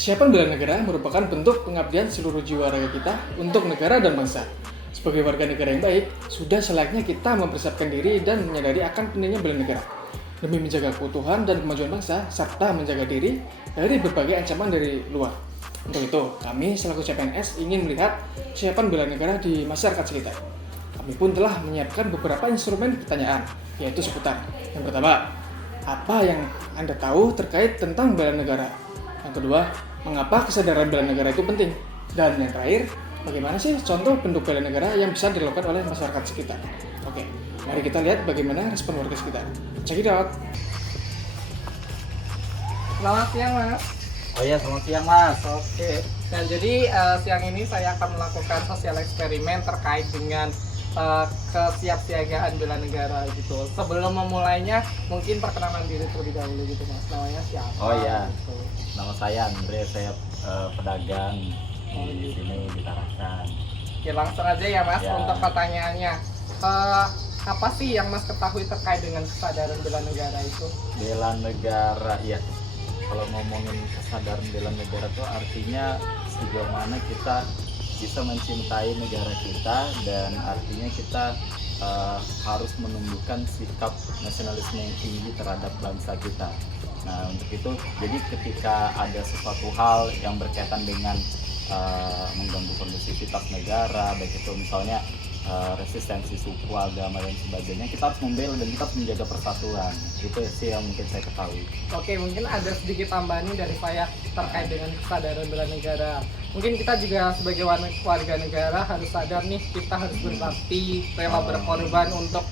Kesiapan bela negara merupakan bentuk pengabdian seluruh jiwa raga kita untuk negara dan bangsa. Sebagai warga negara yang baik, sudah selayaknya kita mempersiapkan diri dan menyadari akan pentingnya bela negara demi menjaga keutuhan dan kemajuan bangsa serta menjaga diri dari berbagai ancaman dari luar. Untuk itu, kami selaku CPNS ingin melihat kesiapan bela negara di masyarakat sekitar. Kami pun telah menyiapkan beberapa instrumen pertanyaan, yaitu seputar. Yang pertama, apa yang Anda tahu terkait tentang bela negara? Yang kedua, mengapa kesadaran bela negara itu penting? Dan yang terakhir, bagaimana sih contoh bentuk bela negara yang bisa dilakukan oleh masyarakat sekitar? Oke, mari kita lihat bagaimana respon warga sekitar. Check it out. Selamat siang, Mas. Oh iya, selamat siang Mas. Oke. Dan jadi siang ini saya akan melakukan sosial eksperimen terkait dengan kesiapsiagaan bela negara gitu. Sebelum memulainya, mungkin perkenalan diri terlebih dahulu gitu, Mas. Namanya siapa? Oh iya. Gitu. Nama saya Andre, saya pedagang Oh, di gitu. sini di Tarakan. Oke, langsung aja ya, Mas, Ya. untuk pertanyaannya. Apa sih yang Mas ketahui terkait dengan kesadaran bela negara itu? Bela negara, ya. Kalau ngomongin kesadaran bela negara itu artinya sejauh mana kita bisa mencintai negara kita, dan artinya kita harus menunjukkan sikap nasionalisme yang tinggi terhadap bangsa kita. Nah, untuk itu, jadi ketika ada sesuatu hal yang berkaitan dengan mengganggu kondusivitas negara, baik itu misalnya resistensi suku, agama dan sebagainya, kita harus membela dan kita harus menjaga persatuan. Itu sih yang mungkin saya ketahui. Oke, mungkin ada sedikit tambahan nih dari saya terkait dengan kesadaran bela negara. Mungkin kita juga sebagai warga negara harus sadar nih, kita harus berbakti, rela berkorban untuk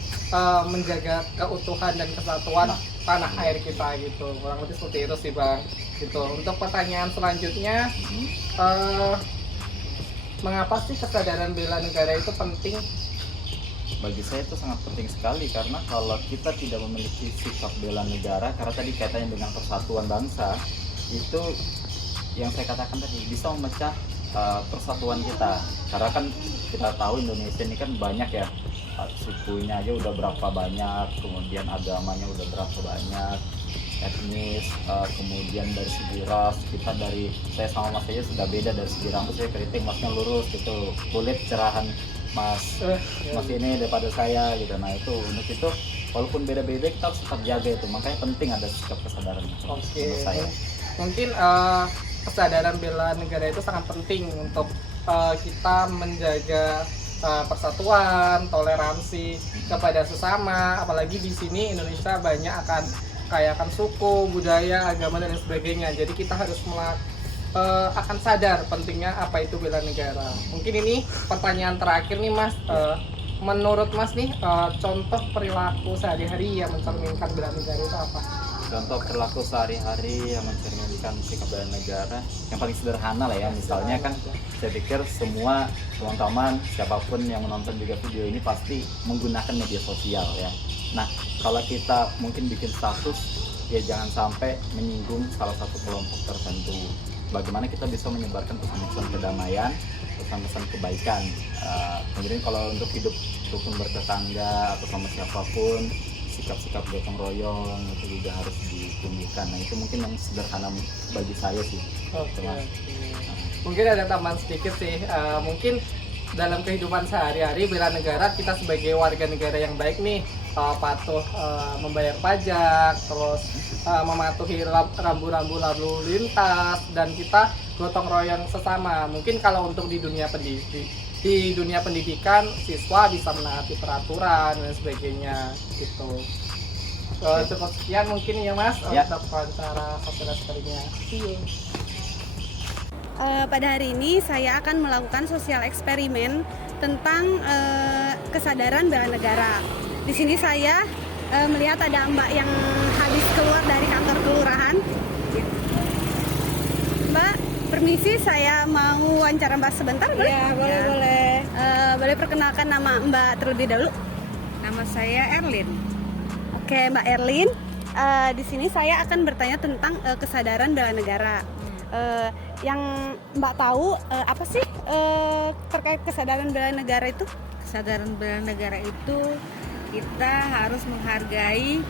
menjaga keutuhan dan kesatuan tanah air kita gitu. Kurang lebih seperti itu sih, Bang. Gitu. Untuk pertanyaan selanjutnya, mengapa sih kesadaran bela negara itu penting? Bagi saya itu sangat penting sekali, karena kalau kita tidak memiliki sikap bela negara, karena tadi kaitannya dengan persatuan bangsa, itu yang saya katakan tadi bisa memecah persatuan kita. Karena kan kita tahu Indonesia ini kan banyak ya, sukunya aja udah berapa banyak, kemudian agamanya udah berapa banyak, etnis, kemudian dari segi ras, kita dari saya sama mas aja sudah beda, dari segi rambut saya keriting, masnya lurus gitu, kulit cerahan mas ini daripada saya gitu. Nah itu, untuk itu walaupun beda-beda kita harus tetap jaga itu, makanya penting ada sikap kesadaran. Oke, Menurut saya. mungkin kesadaran bela negara itu sangat penting untuk kita menjaga persatuan, toleransi kepada sesama. Apalagi di sini Indonesia banyak akan suku, budaya, agama dan lain sebagainya. Jadi kita harus akan sadar pentingnya apa itu bela negara. Mungkin ini pertanyaan terakhir nih, Mas. Menurut Mas nih, contoh perilaku sehari-hari yang mencerminkan bela negara itu apa? Contoh perilaku sehari-hari yang mencerminkan sikap bela negara yang paling sederhana lah ya, misalnya kan saya pikir semua teman-teman siapapun yang menonton juga video ini pasti menggunakan media sosial ya. Nah, kalau kita mungkin bikin status, ya jangan sampai menyinggung salah satu kelompok tertentu. Bagaimana kita bisa menyebarkan pesan-pesan kedamaian, pesan-pesan kebaikan. Kemudian kalau untuk hidup rukun bertetangga atau sama siapapun, sikap-sikap gotong royong itu juga harus ditumbuhkan. Nah itu mungkin yang sederhana bagi saya sih. Oke. Mas. Mungkin ada tambahan sedikit sih. Mungkin dalam kehidupan sehari-hari bela negara, kita sebagai warga negara yang baik nih, patuh membayar pajak, terus mematuhi rambu-rambu lalu lintas, dan kita gotong royong sesama. Mungkin kalau untuk di dunia pendidikan, siswa bisa menaati peraturan dan sebagainya gitu. Cukup sekian mungkin ya, Mas, Ya. untuk wawancara sosial eksperimennya. Pada hari ini saya akan melakukan sosial eksperimen tentang kesadaran bela negara. Di sini saya melihat ada Mbak yang habis keluar dari kantor kelurahan. Mbak, permisi, saya mau wawancara Mbak sebentar, boleh? Ya, boleh. Boleh perkenalkan nama Mbak terlebih dahulu? Nama saya Erlin. Oke, Mbak Erlin. Di sini saya akan bertanya tentang kesadaran bela negara. Yang Mbak tahu apa sih terkait kesadaran bela negara itu? Kesadaran bela negara itu kita harus menghargai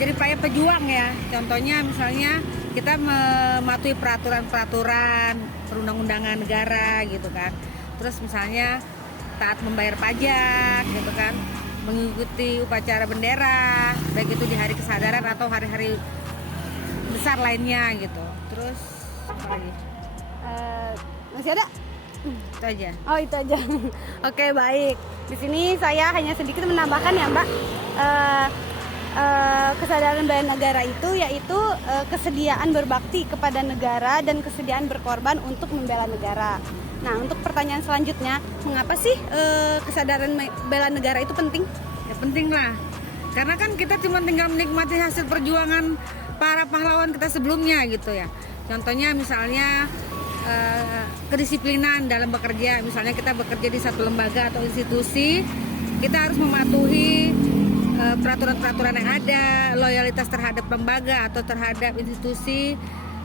jerih payah pejuang ya. Contohnya misalnya kita mematuhi peraturan-peraturan perundang-undangan negara gitu kan. Terus misalnya taat membayar pajak gitu kan, mengikuti upacara bendera baik itu di hari kesadaran atau hari-hari besar lainnya gitu. Terus apa lagi? Masih ada? Itu aja. Oh, itu aja. Oke, baik. Di sini saya hanya sedikit menambahkan ya, Mbak. Kesadaran bela negara itu yaitu kesediaan berbakti kepada negara dan kesediaan berkorban untuk membela negara. Nah, untuk pertanyaan selanjutnya, mengapa sih kesadaran bela negara itu penting? Ya penting lah. Karena kan kita cuma tinggal menikmati hasil perjuangan para pahlawan kita sebelumnya gitu ya. Contohnya misalnya kedisiplinan dalam bekerja, misalnya kita bekerja di satu lembaga atau institusi, kita harus mematuhi peraturan-peraturan yang ada, loyalitas terhadap lembaga atau terhadap institusi,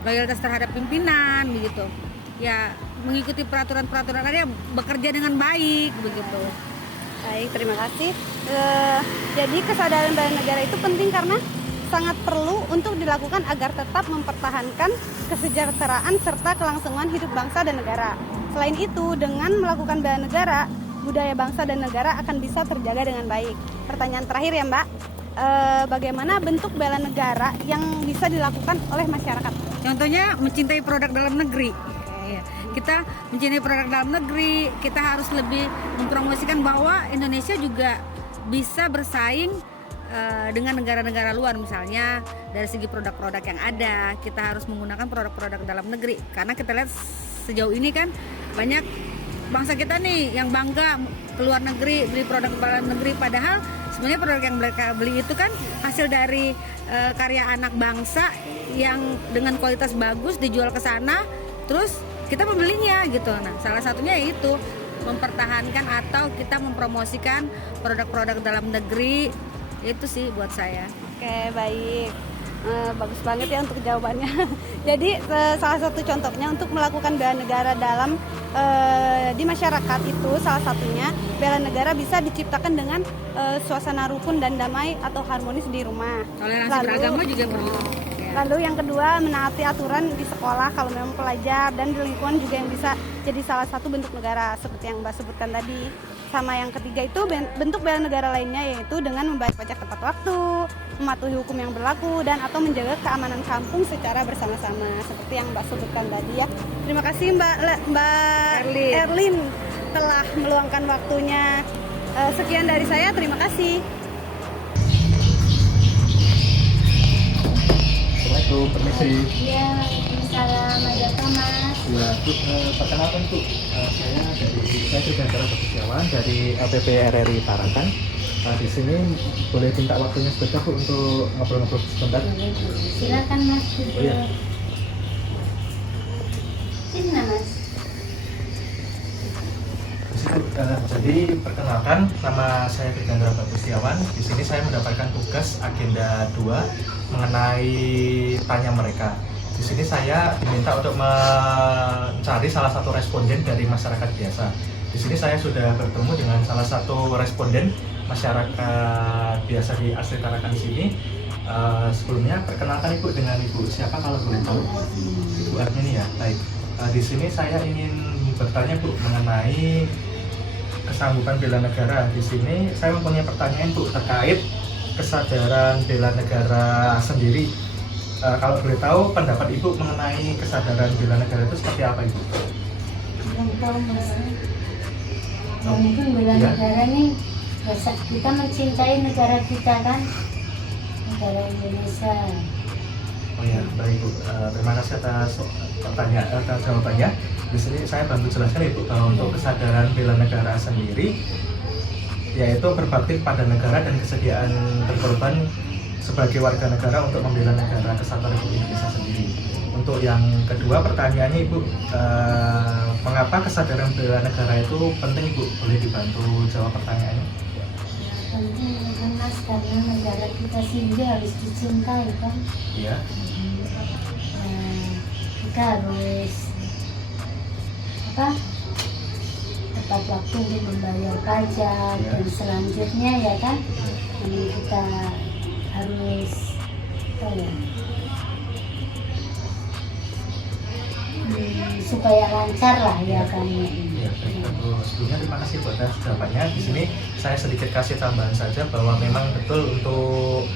loyalitas terhadap pimpinan begitu. Ya, mengikuti peraturan-peraturan ada, bekerja dengan baik begitu. Baik, terima kasih. Jadi kesadaran bela negara itu penting karena sangat perlu untuk dilakukan agar tetap mempertahankan kesejahteraan serta kelangsungan hidup bangsa dan negara. Selain itu, dengan melakukan bela negara, budaya bangsa dan negara akan bisa terjaga dengan baik. Pertanyaan terakhir ya, Mbak, bagaimana bentuk bela negara yang bisa dilakukan oleh masyarakat? Contohnya mencintai produk dalam negeri. Kita mencintai produk dalam negeri, kita harus lebih mempromosikan bahwa Indonesia juga bisa bersaing dengan negara-negara luar, misalnya dari segi produk-produk yang ada, kita harus menggunakan produk-produk dalam negeri. Karena kita lihat sejauh ini kan banyak bangsa kita nih yang bangga keluar negeri beli produk dalam negeri, padahal sebenarnya produk yang mereka beli itu kan hasil dari karya anak bangsa yang dengan kualitas bagus dijual ke sana, terus kita membelinya gitu. Nah, salah satunya yaitu mempertahankan atau kita mempromosikan produk-produk dalam negeri. Itu sih buat saya. Oke, baik. Bagus banget ya untuk jawabannya. Jadi salah satu contohnya untuk melakukan bela negara dalam di masyarakat itu salah satunya bela negara bisa diciptakan dengan suasana rukun dan damai atau harmonis di rumah. Toleransi beragama juga perlu. Lalu yang kedua, menaati aturan di sekolah kalau memang pelajar, dan di lingkungan juga yang bisa jadi salah satu bentuk negara seperti yang Mbak sebutkan tadi. Sama yang ketiga itu bentuk bela negara lainnya yaitu dengan membayar pajak tepat waktu, mematuhi hukum yang berlaku, dan atau menjaga keamanan kampung secara bersama-sama seperti yang Mbak sebutkan tadi ya. Terima kasih Mbak Erlin telah meluangkan waktunya. Sekian dari saya, terima kasih. Assalamualaikum, permisi. Iya, Assalamualaikum Mas. Ya, Bu, perkenalkan Bu, saya Trigandara Bagusyawan dari LPP RRI Tarakan. Di sini boleh minta waktunya sebentar Bu untuk ngobrol-ngobrol sebentar. Silakan Mas. Oh iya. Sini Mas. Jadi perkenalkan, nama saya Trigandara Bagusyawan. Di sini saya mendapatkan tugas agenda 2 mengenai tanya mereka. Di sini saya diminta untuk mencari salah satu responden dari masyarakat biasa. Di sini saya sudah bertemu dengan salah satu responden masyarakat biasa di asli Tarakan sini. Sebelumnya perkenalkan Ibu dengan Ibu siapa kalau boleh tahu? Ibu Armini ya. Baik. Di sini saya ingin bertanya Bu mengenai kesanggupan bela negara. Di sini saya mempunyai pertanyaan Bu terkait kesadaran bela negara sendiri. Kalau boleh tahu pendapat Ibu mengenai kesadaran bela negara itu seperti apa Ibu? Belum tahu Mas. Ya, mungkin bela negara ini kita mencintai negara kita kan, negara Indonesia. Oh ya, baik Bu. Terima kasih atas atas jawabannya. Di sini saya bantu jelaskan Ibu bahwa untuk kesadaran bela negara sendiri yaitu berbakti pada negara dan kesediaan berkorban sebagai warga negara untuk membela negara kesatuan Republik Indonesia sendiri. Untuk yang kedua pertanyaannya Ibu, mengapa kesadaran bela negara itu penting Ibu? Boleh dibantu jawab pertanyaannya? Penting kan Mas, karena negara kita sendiri harus dicintai kan. Iya. Kita harus tepat waktu untuk membayar pajak dan selanjutnya ya kan, kita harus supaya lancar lah ya kami ini. Ya, baik, betul. Sebelumnya terima kasih buat atas jawabannya. Di sini saya sedikit kasih tambahan saja bahwa memang betul untuk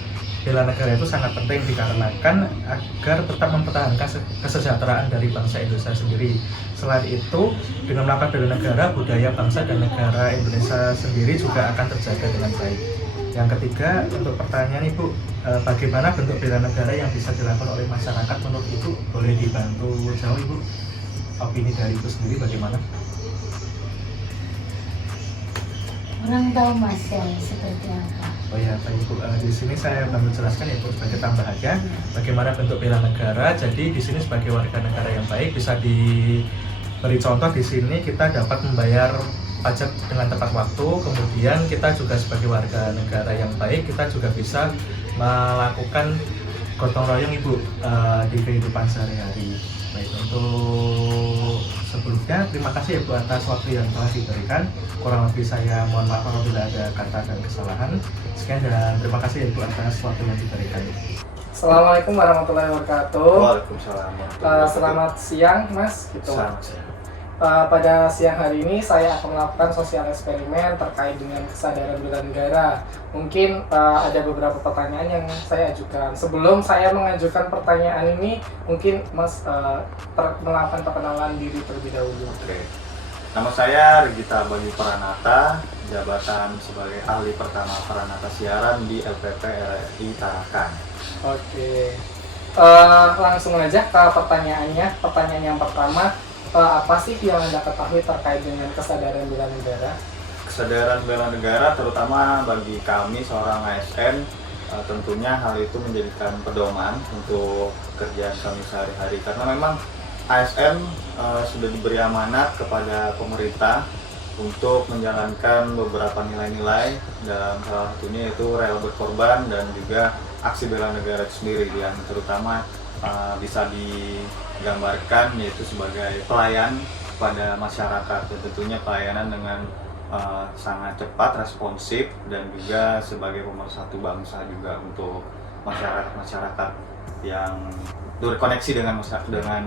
bela negara itu sangat penting dikarenakan agar tetap mempertahankan kesejahteraan dari bangsa Indonesia sendiri. Selain itu, dengan melakukan bela negara, budaya bangsa dan negara Indonesia sendiri juga akan terjaga dengan baik. Yang ketiga, untuk pertanyaan Ibu, bagaimana bentuk bela negara yang bisa dilakukan oleh masyarakat menurut Ibu? Boleh dibantu jauh Ibu? Opini dari Ibu sendiri bagaimana? Kurang tahu Mas ya, seperti apa. Oh ya, Pak Ibu, di sini saya bantu jelaskan ya Bu sebagai tambahannya bagaimana bentuk bela negara. Jadi di sini sebagai warga negara yang baik bisa diberi contoh di sini kita dapat membayar pajak dengan tepat waktu. Kemudian kita juga sebagai warga negara yang baik kita juga bisa melakukan gotong royong Ibu di kehidupan sehari-hari. Baik, untuk sebelumnya terima kasih ya Bu atas waktu yang telah diberikan. Kurang lebih saya mohon maaf apabila ada kata dan kesalahan. Sekian dan terima kasih ya Bu atas waktu yang diberikan. Assalamualaikum warahmatullahi wabarakatuh. Waalaikumsalam. Selamat siang Mas. Gitu. Selamat siang. Pada siang hari ini saya akan melakukan sosial eksperimen terkait dengan kesadaran bela negara. Mungkin ada beberapa pertanyaan yang saya ajukan. Sebelum saya mengajukan pertanyaan ini, mungkin Mas melakukan perkenalan diri terlebih dahulu. Oke. Nama saya Regita Bagi Pranata, jabatan sebagai ahli pertama Pranata siaran di LPP RRI Tarakan. Oke. Langsung aja ke pertanyaannya. Pertanyaan yang pertama, apa sih yang Anda ketahui terkait dengan kesadaran bela negara? Kesadaran bela negara terutama bagi kami seorang ASN, tentunya hal itu menjadikan pedoman untuk pekerjaan kami sehari-hari karena memang ASN sudah diberi amanat kepada pemerintah untuk menjalankan beberapa nilai-nilai dalam salah satunya yaitu rela berkorban dan juga aksi bela negara itu sendiri yang terutama bisa digambarkan yaitu sebagai pelayan pada masyarakat dan tentunya pelayanan dengan sangat cepat, responsif dan juga sebagai pemersatu bangsa juga untuk masyarakat yang berkoneksi dengan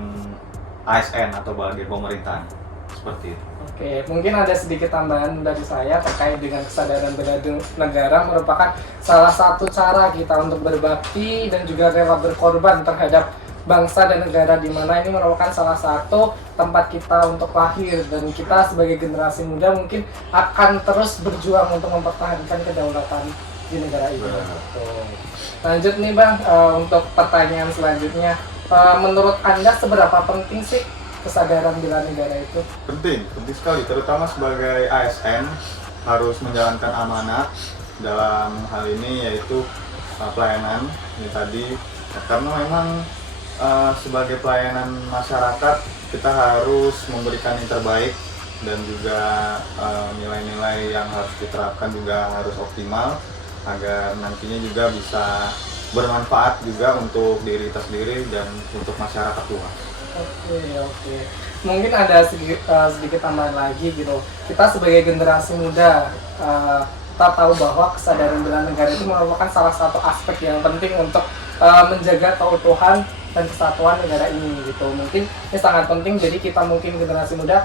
ASN atau bagian pemerintahan seperti itu. Oke, mungkin ada sedikit tambahan dari saya terkait dengan kesadaran bela negara merupakan salah satu cara kita untuk berbakti dan juga rela berkorban terhadap bangsa dan negara, di mana ini merupakan salah satu tempat kita untuk lahir dan kita sebagai generasi muda mungkin akan terus berjuang untuk mempertahankan kedaulatan di negara ini. Lanjut nih Bang, untuk pertanyaan selanjutnya, menurut Anda seberapa penting sih kesadaran bela negara itu? Penting sekali, terutama sebagai ASN harus menjalankan amanat dalam hal ini yaitu pelayanan ini tadi, karena memang sebagai pelayanan masyarakat kita harus memberikan yang terbaik dan juga nilai-nilai yang harus diterapkan juga harus optimal agar nantinya juga bisa bermanfaat juga untuk diri kita sendiri dan untuk masyarakat luas. Oke. Mungkin ada sedikit tambahan lagi gitu. Kita sebagai generasi muda kita tahu bahwa kesadaran bela negara itu merupakan salah satu aspek yang penting untuk menjaga keutuhan dan kesatuan negara ini gitu. Mungkin ini sangat penting, jadi kita mungkin generasi muda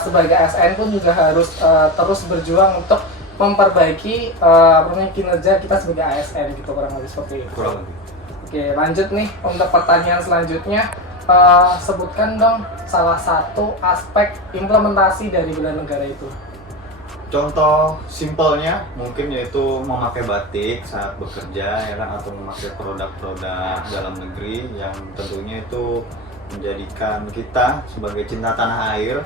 sebagai ASN pun juga harus terus berjuang untuk memperbaiki kinerja kita sebagai ASN gitu, kurang lebih seperti itu. Oke, lanjut nih untuk pertanyaan selanjutnya. Sebutkan dong salah satu aspek implementasi dari bela negara itu. Contoh simpelnya mungkin yaitu memakai batik saat bekerja ya kan, atau memakai produk-produk dalam negeri yang tentunya itu menjadikan kita sebagai cinta tanah air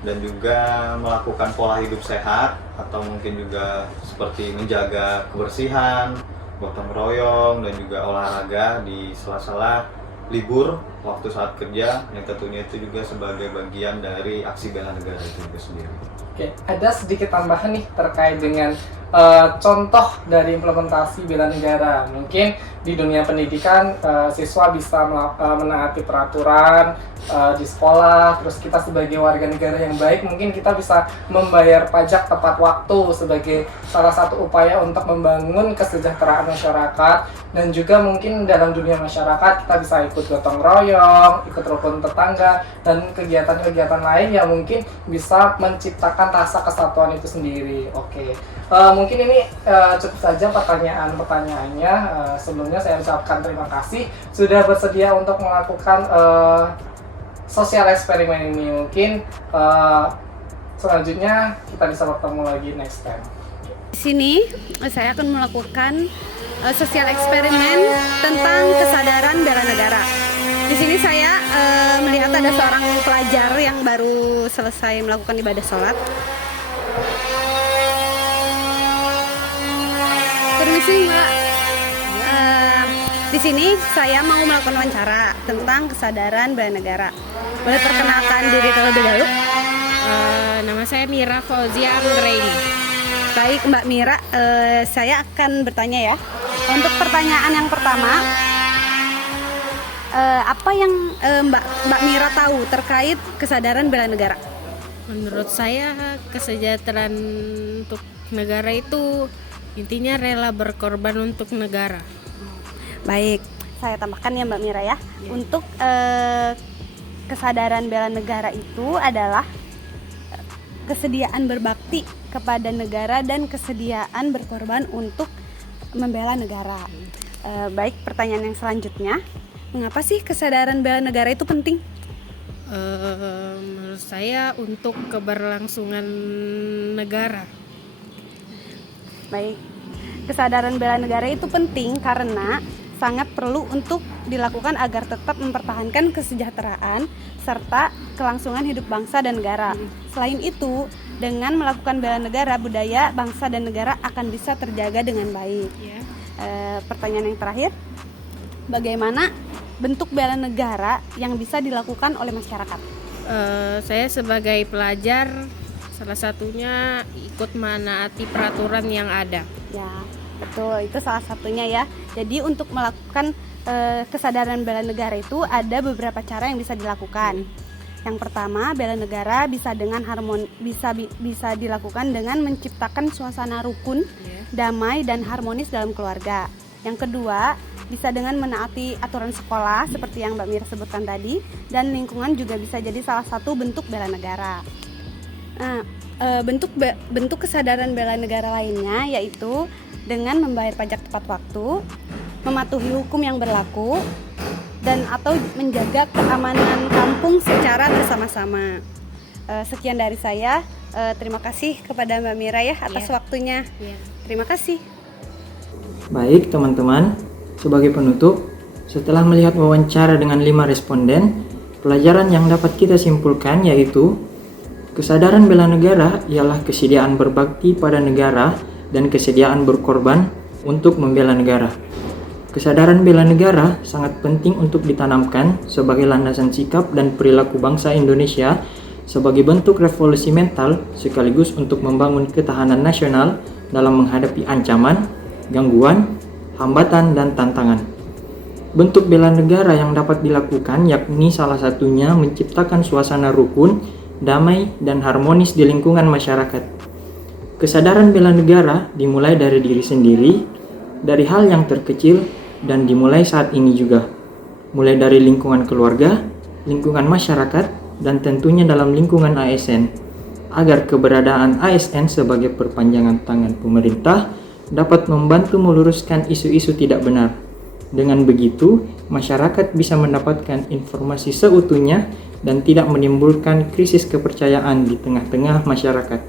dan juga melakukan pola hidup sehat atau mungkin juga seperti menjaga kebersihan, gotong royong dan juga olahraga di sela-sela libur waktu saat kerja yang tentunya itu juga sebagai bagian dari aksi bela negara itu sendiri. Oke, ada sedikit tambahan nih terkait dengan contoh dari implementasi bela negara. Mungkin di dunia pendidikan siswa bisa menaati peraturan di sekolah, terus kita sebagai warga negara yang baik mungkin kita bisa membayar pajak tepat waktu sebagai salah satu upaya untuk membangun kesejahteraan masyarakat, dan juga mungkin dalam dunia masyarakat kita bisa ikut gotong royong, ikut rukun tetangga, dan kegiatan-kegiatan lain yang mungkin bisa menciptakan rasa kesatuan itu sendiri. Oke. Mungkin ini cukup saja pertanyaannya. Sebelumnya saya ucapkan terima kasih sudah bersedia untuk melakukan sosial eksperimen ini. Mungkin selanjutnya kita bisa bertemu lagi next time. Di sini saya akan melakukan sosial eksperimen tentang kesadaran bela negara. Di sini saya melihat ada seorang pelajar yang baru selesai melakukan ibadah sholat. Permisi Mbak, di sini saya mau melakukan wawancara tentang kesadaran bela negara. Boleh perkenalkan diri terlebih dahulu? Nama saya Mira Fauzia Anggraini. Baik Mbak Mira, saya akan bertanya ya. Untuk pertanyaan yang pertama, apa yang Mbak Mira tahu terkait kesadaran bela negara? Menurut saya kesejahteraan untuk negara itu intinya rela berkorban untuk negara. Baik, saya tambahkan ya Mbak Mira ya. Untuk kesadaran bela negara itu adalah kesediaan berbakti kepada negara dan kesediaan berkorban untuk membela negara. Baik, pertanyaan yang selanjutnya, mengapa sih kesadaran bela negara itu penting? Menurut saya untuk keberlangsungan negara. Baik, kesadaran bela negara itu penting karena sangat perlu untuk dilakukan agar tetap mempertahankan kesejahteraan serta kelangsungan hidup bangsa dan negara. Selain itu, dengan melakukan bela negara, budaya bangsa dan negara akan bisa terjaga dengan baik. Pertanyaan yang terakhir, bagaimana bentuk bela negara yang bisa dilakukan oleh masyarakat? Saya sebagai pelajar, salah satunya ikut menaati peraturan yang ada. Ya, betul, itu salah satunya ya. Jadi untuk melakukan kesadaran bela negara itu ada beberapa cara yang bisa dilakukan. Yang pertama, bela negara bisa dilakukan dengan menciptakan suasana rukun, damai dan harmonis dalam keluarga. Yang kedua, bisa dengan menaati aturan sekolah seperti yang Mbak Mira sebutkan tadi, dan lingkungan juga bisa jadi salah satu bentuk bela negara. Nah, bentuk kesadaran bela negara lainnya yaitu dengan membayar pajak tepat waktu, mematuhi hukum yang berlaku, dan atau menjaga keamanan kampung secara bersama-sama. Sekian dari saya. Terima kasih kepada Mbak Mira ya atas waktunya. Terima kasih. Baik teman-teman, sebagai penutup, setelah melihat wawancara dengan 5 responden, pelajaran yang dapat kita simpulkan yaitu kesadaran bela negara ialah kesediaan berbakti pada negara dan kesediaan berkorban untuk membela negara. Kesadaran bela negara sangat penting untuk ditanamkan sebagai landasan sikap dan perilaku bangsa Indonesia sebagai bentuk revolusi mental sekaligus untuk membangun ketahanan nasional dalam menghadapi ancaman, gangguan, hambatan, dan tantangan. Bentuk bela negara yang dapat dilakukan yakni salah satunya menciptakan suasana rukun, damai, dan harmonis di lingkungan masyarakat. Kesadaran bela negara dimulai dari diri sendiri, dari hal yang terkecil, dan dimulai saat ini juga. Mulai dari lingkungan keluarga, lingkungan masyarakat, dan tentunya dalam lingkungan ASN, agar keberadaan ASN sebagai perpanjangan tangan pemerintah dapat membantu meluruskan isu-isu tidak benar. Dengan begitu, masyarakat bisa mendapatkan informasi seutuhnya dan tidak menimbulkan krisis kepercayaan di tengah-tengah masyarakat.